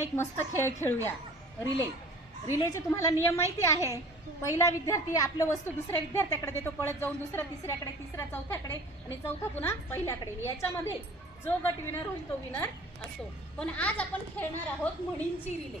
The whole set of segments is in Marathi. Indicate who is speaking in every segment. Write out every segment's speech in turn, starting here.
Speaker 1: एक मस्त खेळ खेळूया. रिले. रिलेचे तुम्हाला नियम माहिती आहे. पहिला विद्यार्थी आपलं वस्तू दुसऱ्या विद्यार्थ्याकडे देतो पळत जाऊन दुसरा तिसऱ्याकडे तिसरा चौथ्याकडे आणि चौथा पुन्हा पहिल्याकडे. याच्यामध्ये जो गट विनर होईल तो विनर असतो. पण आज आपण खेळणार आहोत म्हणींची रिले.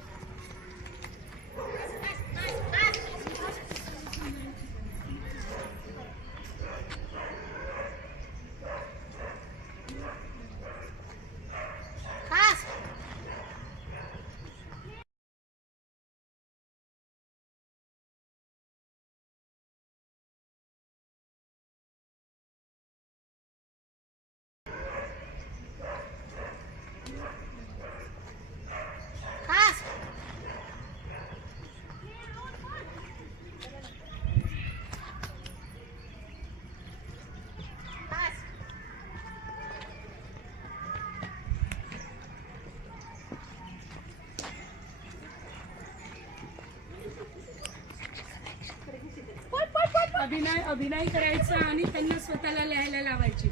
Speaker 1: फास्ट फास्ट फास्ट
Speaker 2: अभिनय अभिनय करायचा आणि त्यांना स्वतःला लिहायला लावायचे.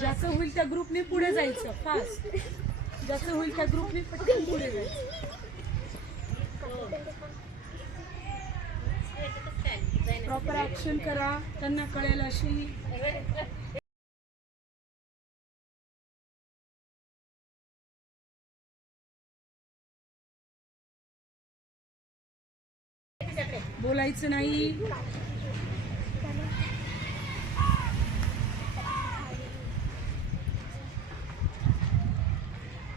Speaker 2: जास्त होईल त्या ग्रुपने पुढे जायचं फास्ट जास्त होईल त्या ग्रुपने पटकन पुढे जायचं. प्रॉपर ऍक्शन करा त्यांना कळेल अशी. बोलायचं नाही.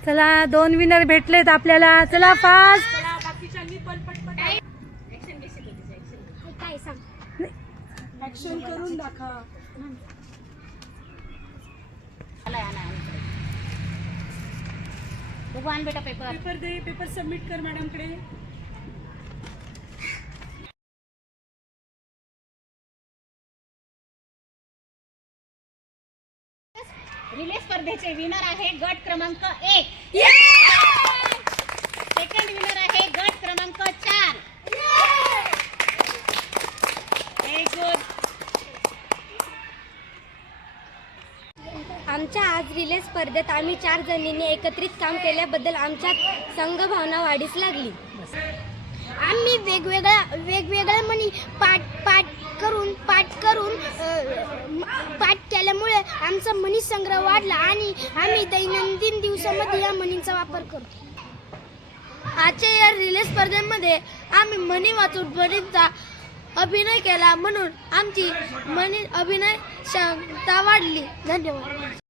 Speaker 3: चला दोन विनर भेटलेत आपल्याला. चला फास्ट
Speaker 1: आण बेटा पेपर
Speaker 2: पेपर दे पेपर सबमिट कर मॅडमकडे
Speaker 1: रिले स्पर्धेचे विनर आहे गट क्रमांक एक. सेकंड विनर आहे गट क्रमांक चार. व्हेरी गुड
Speaker 4: आमच्या आज रिले स्पर्धेत आम्ही चार जणींनी एकत्रित काम केल्याबद्दल आमच्यात संघभावना वाढीस लागली. आम्ही वेगवेगळ्या वेगवेगळ्या म्हणी पाठ पाठ करून पाठ करून पाठ केल्यामुळे आमचा म्हणी संग्रह वाढला आणि आम्ही दैनंदिन दिवसामध्ये या म्हणींचा वापर करतो आजच्या या रिले स्पर्धेमध्ये आम्ही म्हणी वाचून म्हणींचा अभिनय केला म्हणून आमची म्हणी अभिनय क्षमता वाढली. धन्यवाद.